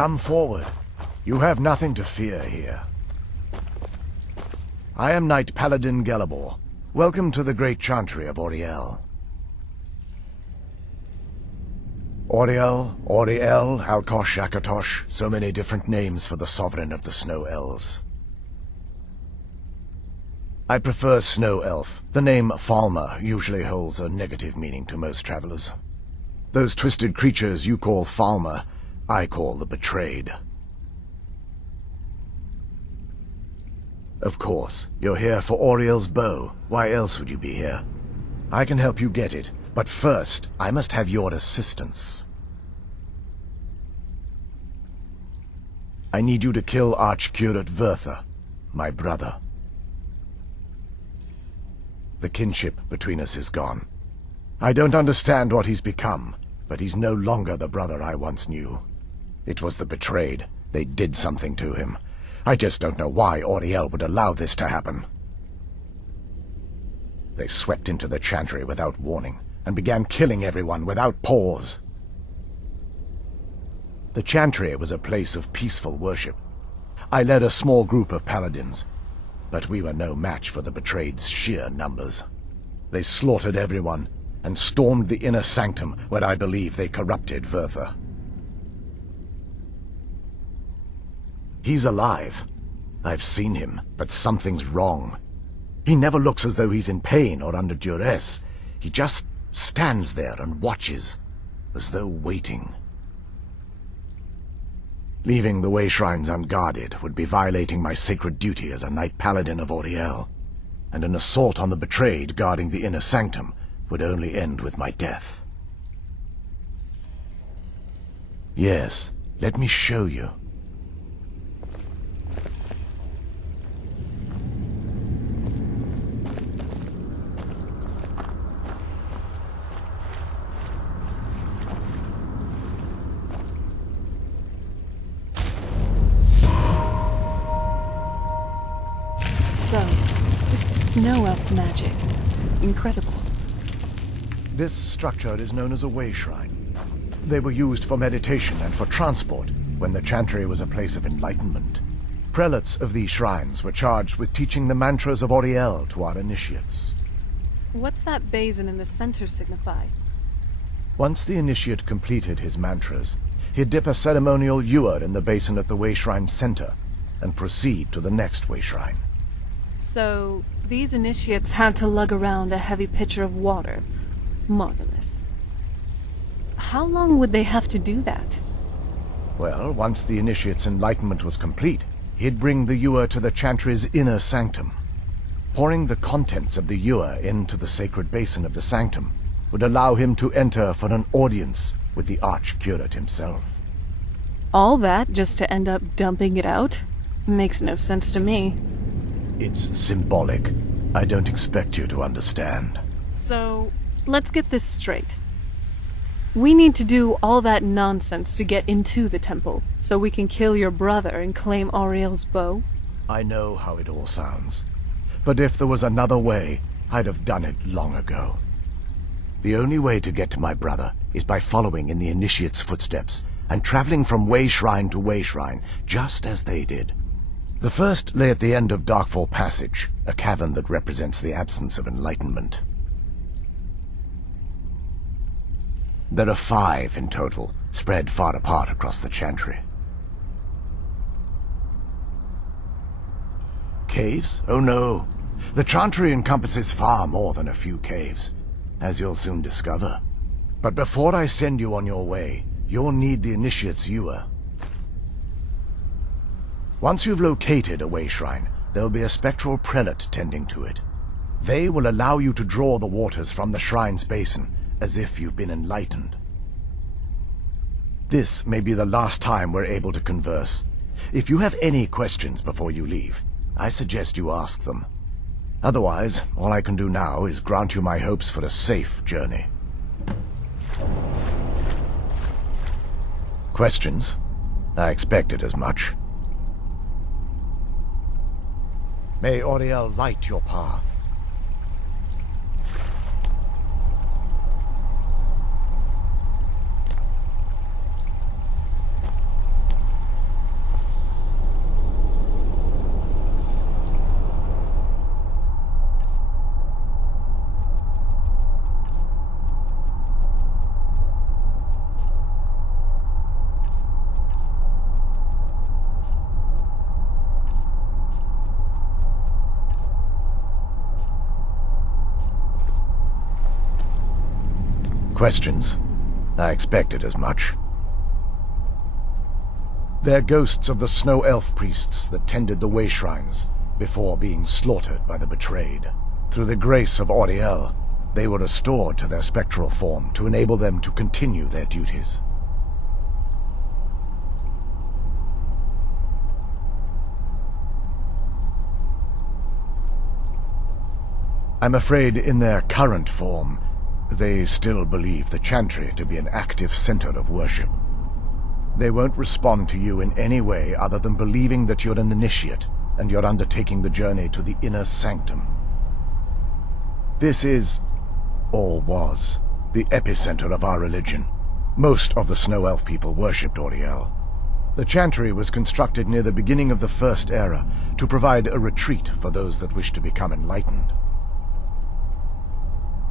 Come forward. You have nothing to fear here. I am Knight Paladin Gelabor. Welcome to the great chantry of Auriel. Auriel, Auriel, Alkosh, Akatosh, so many different names for the sovereign of the Snow Elves. I prefer Snow Elf. The name Falmer usually holds a negative meaning to most travelers. Those twisted creatures you call Falmer, I call the Betrayed. Of course, you're here for Auriel's bow. Why else would you be here? I can help you get it, but first, I must have your assistance. I need you to kill Archcurate Vertha, my brother. The kinship between us is gone. I don't understand what he's become, but he's no longer the brother I once knew. It was the Betrayed. They did something to him. I just don't know why Auriel would allow this to happen. They swept into the chantry without warning, and began killing everyone without pause. The chantry was a place of peaceful worship. I led a small group of paladins, but we were no match for the Betrayed's sheer numbers. They slaughtered everyone, and stormed the inner sanctum where I believe they corrupted Vertha. He's alive. I've seen him, but something's wrong. He never looks as though he's in pain or under duress. He just stands there and watches, as though waiting. Leaving the way shrines unguarded would be violating my sacred duty as a Knight Paladin of Auriel, and an assault on the Betrayed guarding the inner sanctum would only end with my death. Yes, let me show you. So, this is snow elf magic. Incredible. This structure is known as a way shrine. They were used for meditation and for transport when the chantry was a place of enlightenment. Prelates of these shrines were charged with teaching the mantras of Auriel to our initiates. What's that basin in the center signify? Once the initiate completed his mantras, he'd dip a ceremonial ewer in the basin at the way shrine's center and proceed to the next way shrine. So, these initiates had to lug around a heavy pitcher of water. Marvelous. How long would they have to do that? Well, once the initiate's enlightenment was complete, he'd bring the ewer to the chantry's inner sanctum. Pouring the contents of the ewer into the sacred basin of the sanctum would allow him to enter for an audience with the Archcurate himself. All that just to end up dumping it out? Makes no sense to me. It's symbolic. I don't expect you to understand. So, let's get this straight. We need to do all that nonsense to get into the temple, so we can kill your brother and claim Auriel's bow? I know how it all sounds. But if there was another way, I'd have done it long ago. The only way to get to my brother is by following in the initiate's footsteps and traveling from way shrine to way shrine, just as they did. The first lay at the end of Darkfall Passage, a cavern that represents the absence of enlightenment. There are 5 in total, spread far apart across the chantry. Caves? Oh no. The chantry encompasses far more than a few caves, as you'll soon discover. But before I send you on your way, you'll need the initiate's ewer. Once you've located a way shrine, there'll be a spectral prelate tending to it. They will allow you to draw the waters from the shrine's basin, as if you've been enlightened. This may be the last time we're able to converse. If you have any questions before you leave, I suggest you ask them. Otherwise, all I can do now is grant you my hopes for a safe journey. Questions? I expected as much. May Auriel light your path. Questions? I expected as much. They're ghosts of the snow elf priests that tended the way shrines before being slaughtered by the betrayed. Through the grace of Auriel, they were restored to their spectral form to enable them to continue their duties. I'm afraid in their current form, they still believe the Chantry to be an active center of worship. They won't respond to you in any way other than believing that you're an initiate and you're undertaking the journey to the inner sanctum. This is, or was, the epicenter of our religion. Most of the Snow Elf people worshipped Auriel. The Chantry was constructed near the beginning of the First Era to provide a retreat for those that wished to become enlightened.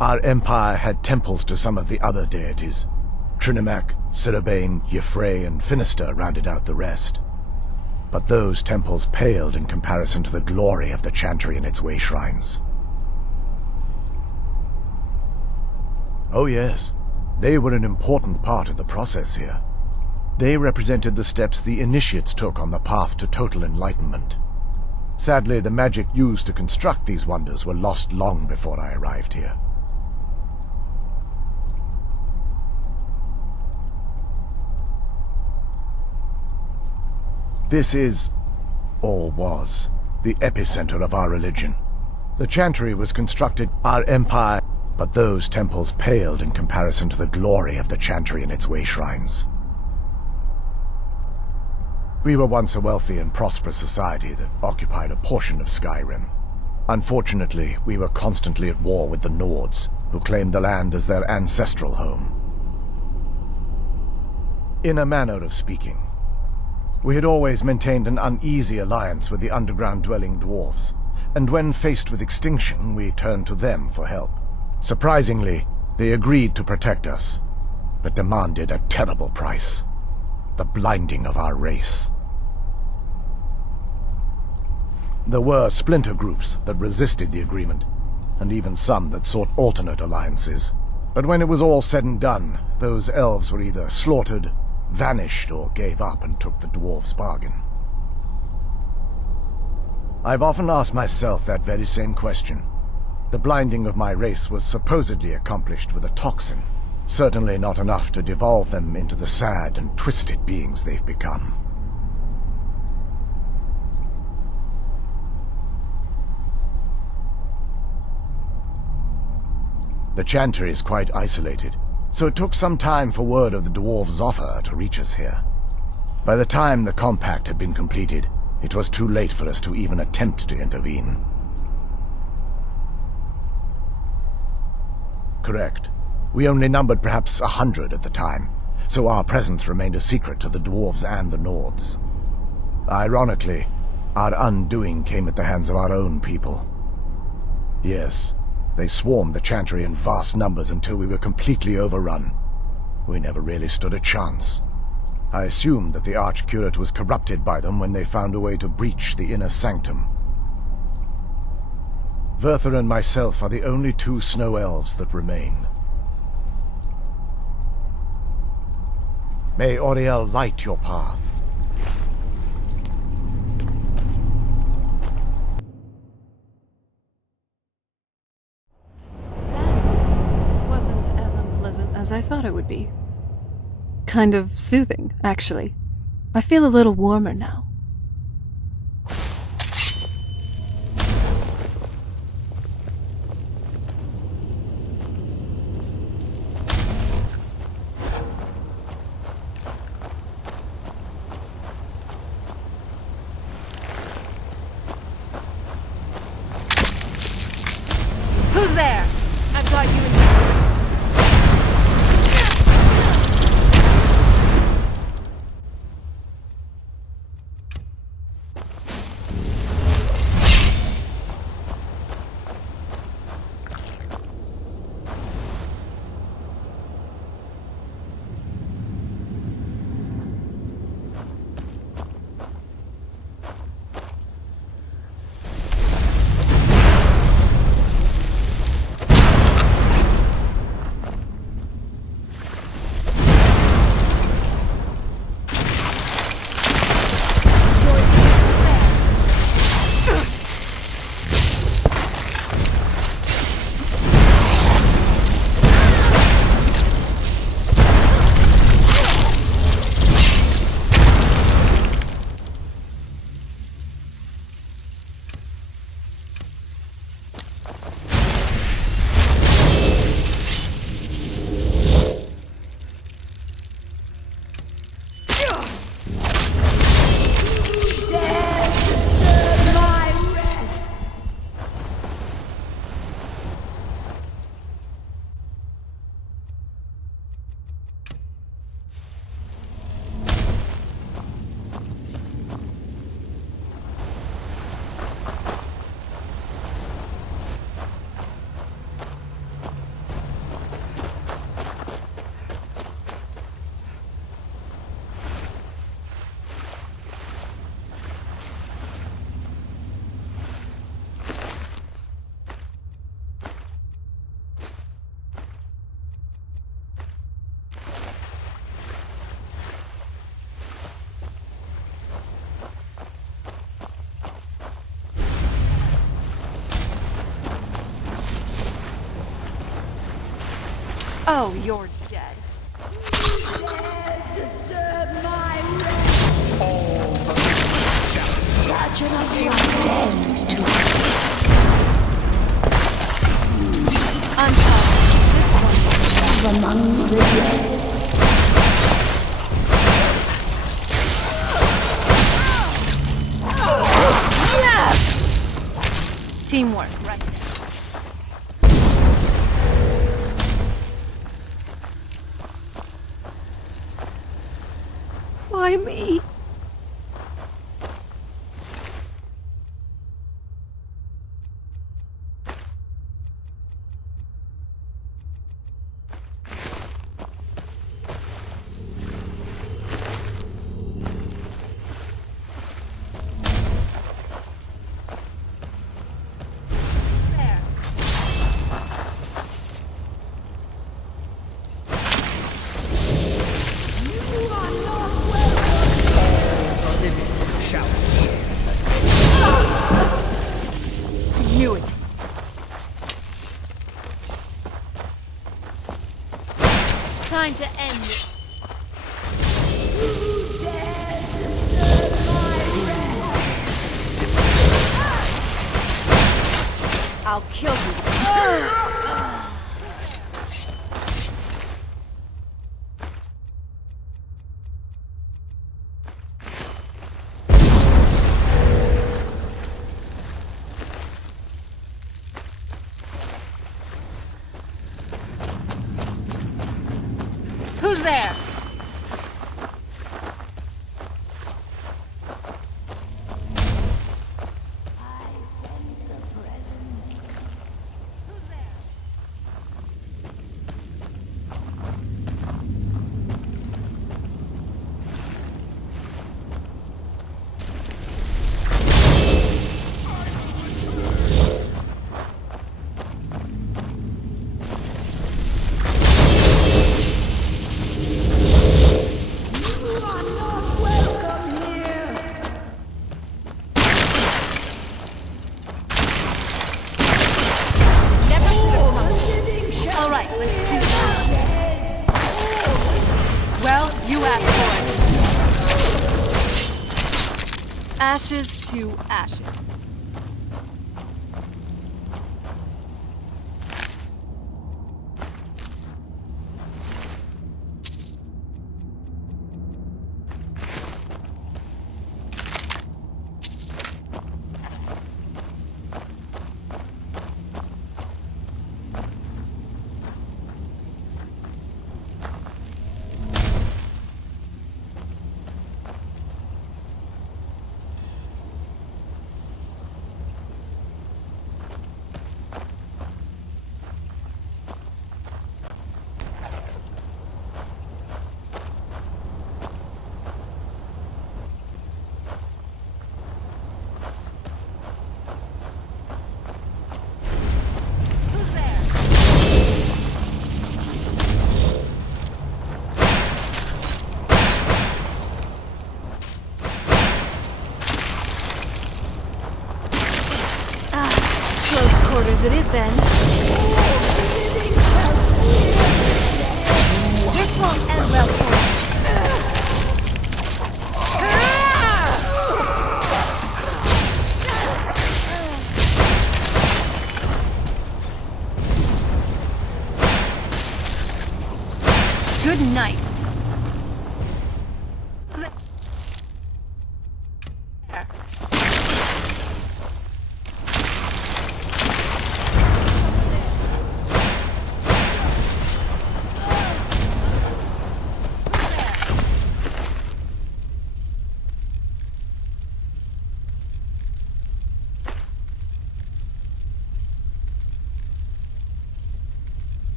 Our empire had temples to some of the other deities. Trinimac, Ciribane, Yffrey, and Finister rounded out the rest. But those temples paled in comparison to the glory of the Chantry and its way shrines. Oh yes, they were an important part of the process here. They represented the steps the initiates took on the path to total enlightenment. Sadly, the magic used to construct these wonders were lost long before I arrived here. This is, or was, the epicenter of our religion. The Chantry was constructed, our empire, but those temples paled in comparison to the glory of the Chantry and its way shrines. We were once a wealthy and prosperous society that occupied a portion of Skyrim. Unfortunately, we were constantly at war with the Nords, who claimed the land as their ancestral home. In a manner of speaking, we had always maintained an uneasy alliance with the underground-dwelling dwarves, and when faced with extinction, we turned to them for help. Surprisingly, they agreed to protect us, but demanded a terrible price: the blinding of our race. There were splinter groups that resisted the agreement, and even some that sought alternate alliances. But when it was all said and done, those elves were either slaughtered, vanished, or gave up and took the dwarves' bargain. I've often asked myself that very same question. The blinding of my race was supposedly accomplished with a toxin, certainly not enough to devolve them into the sad and twisted beings they've become. The Chantry is quite isolated, so it took some time for word of the dwarves' offer to reach us here. By the time the compact had been completed, it was too late for us to even attempt to intervene. Correct. We only numbered perhaps 100 at the time, so our presence remained a secret to the dwarves and the Nords. Ironically, our undoing came at the hands of our own people. Yes, they swarmed the Chantry in vast numbers until we were completely overrun. We never really stood a chance. I assumed that the Archcurate was corrupted by them when they found a way to breach the inner sanctum. Verther and myself are the only two snow elves that remain. May Auriel light your path. That wasn't as unpleasant as I thought it would be. Kind of soothing, actually. I feel a little warmer now. Who's there? I've got you in mind. Oh, you're dead. Dares disturb my rest. Such an abrupt end to Unsolved. This one. among the dead. Teamwork, right there. Why me? There. I knew it. Time to end this. I'll kill you. Who's there? I sense a presence. Who's there? You are not welcome here. Never should have come. Living shall All right, let's do this. dead. Well, you asked for it. Ashes to ashes. Who's there? Close quarters it is then. This won't end well for you. Good night. There.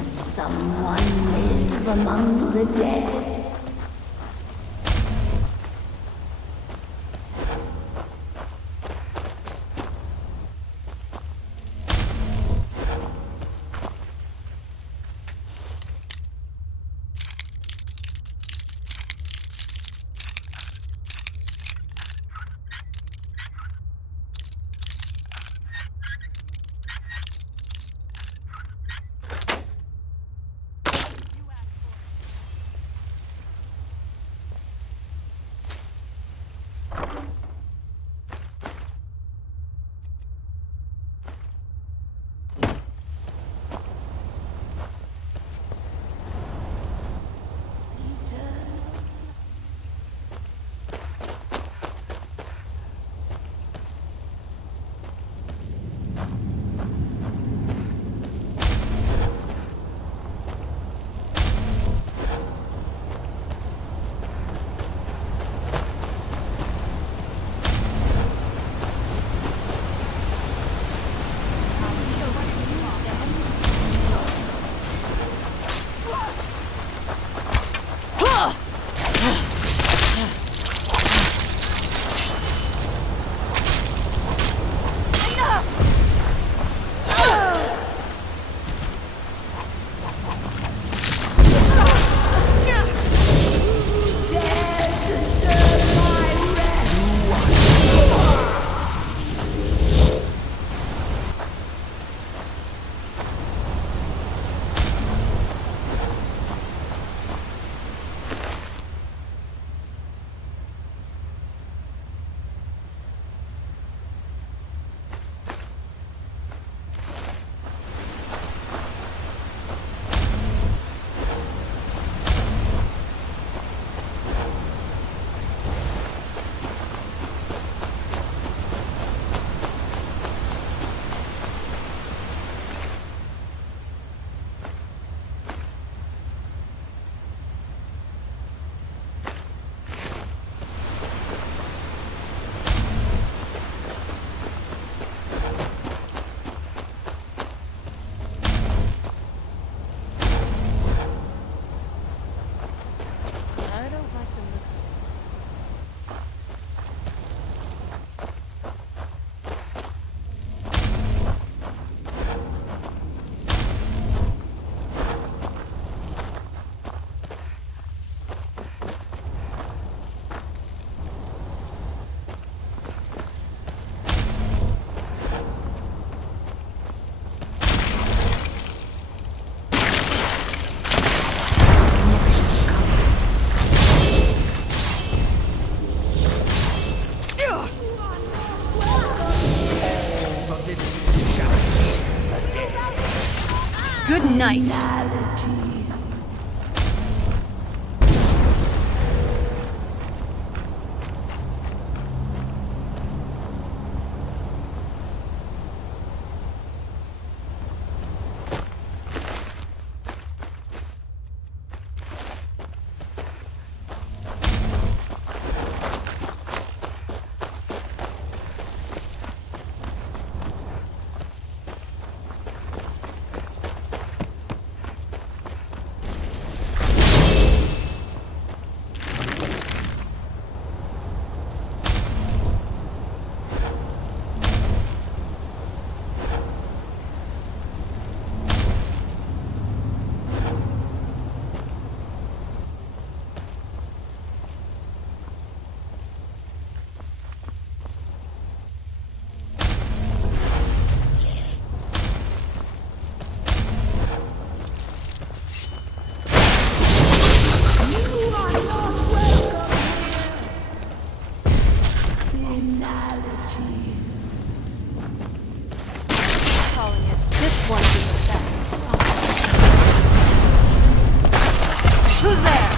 Does someone live among the dead? Good night. Who's there?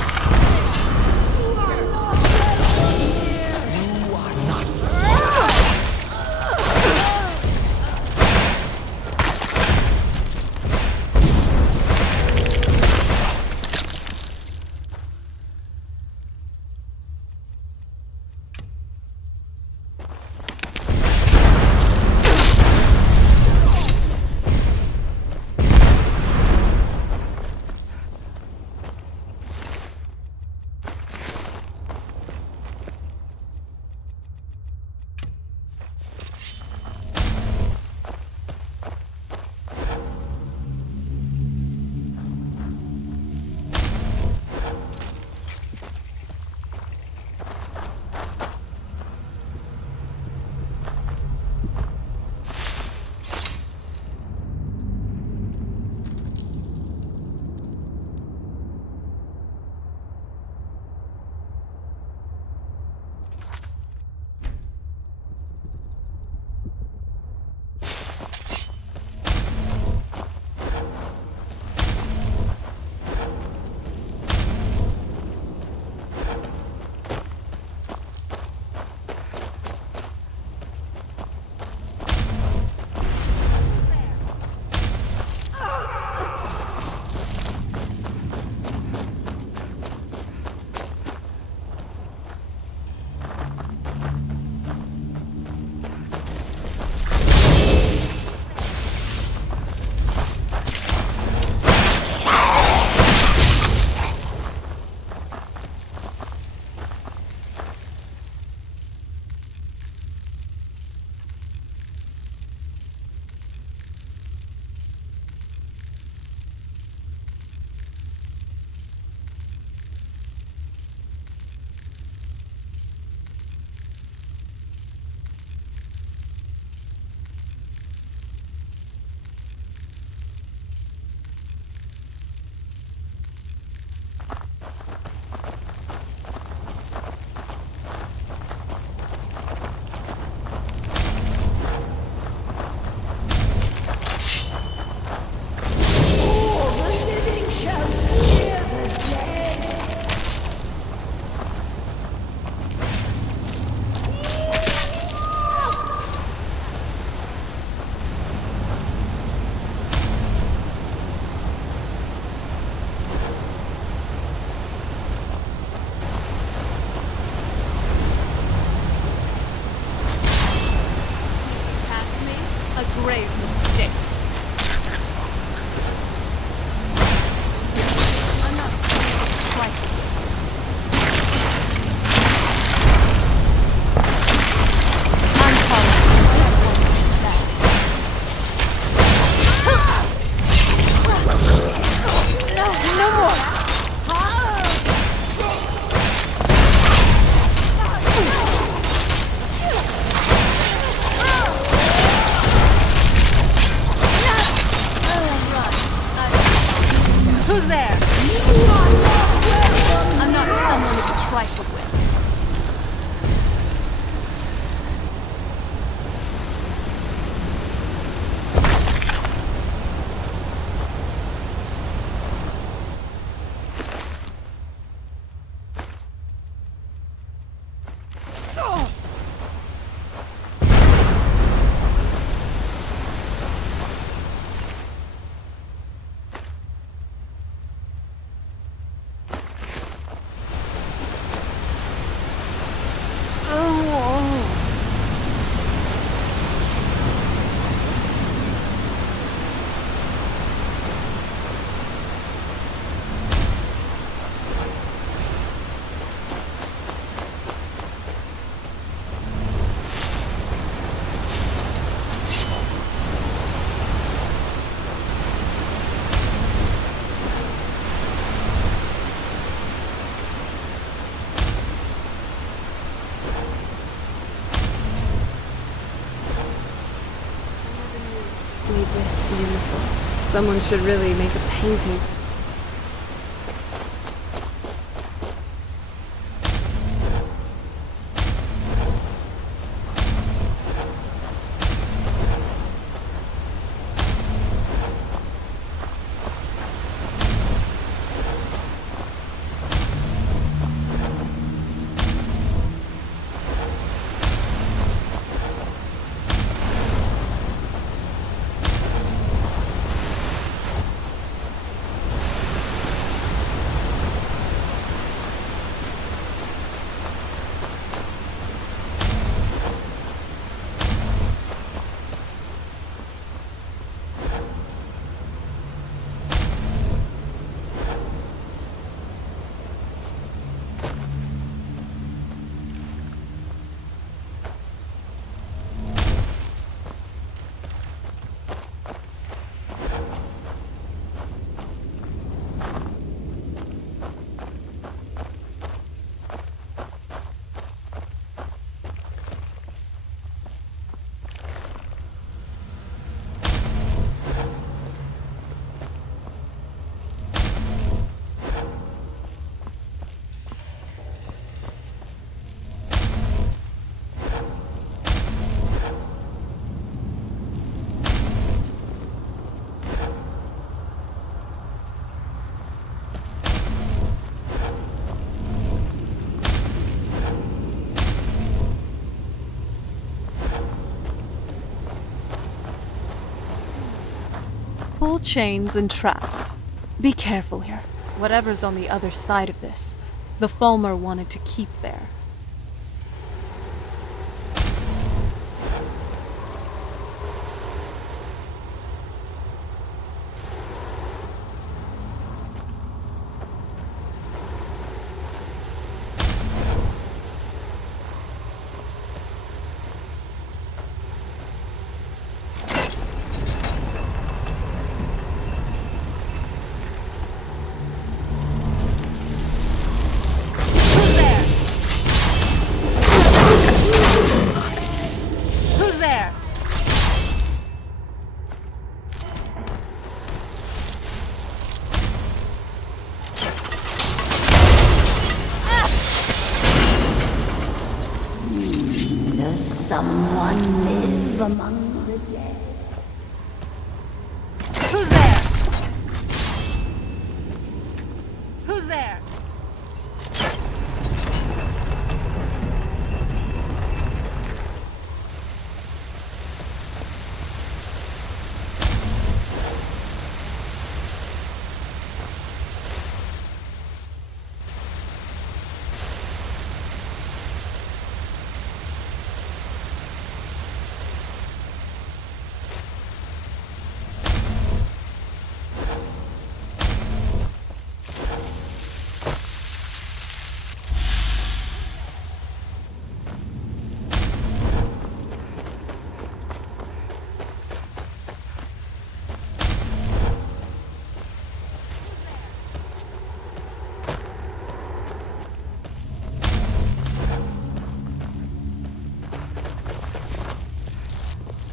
A grave mistake. I'm not trifling. I'm following this one's back. No more! Who's there? I'm not someone to be trifled with. This beautiful. Someone should really make a painting. Pull chains and traps. Be careful here. Whatever's on the other side of this, the Falmer wanted to keep there. Someone live among the dead. Who's there? Who's there?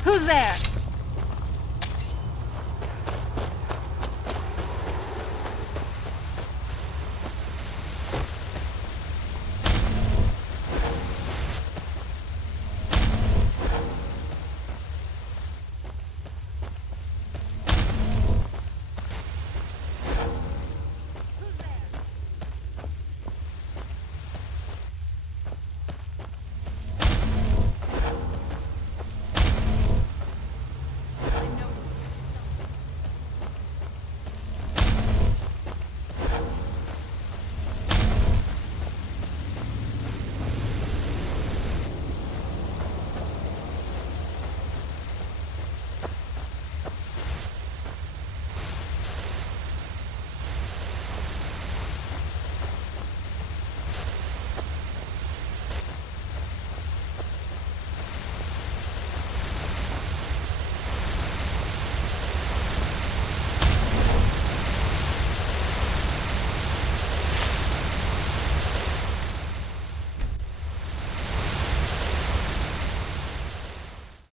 Who's there?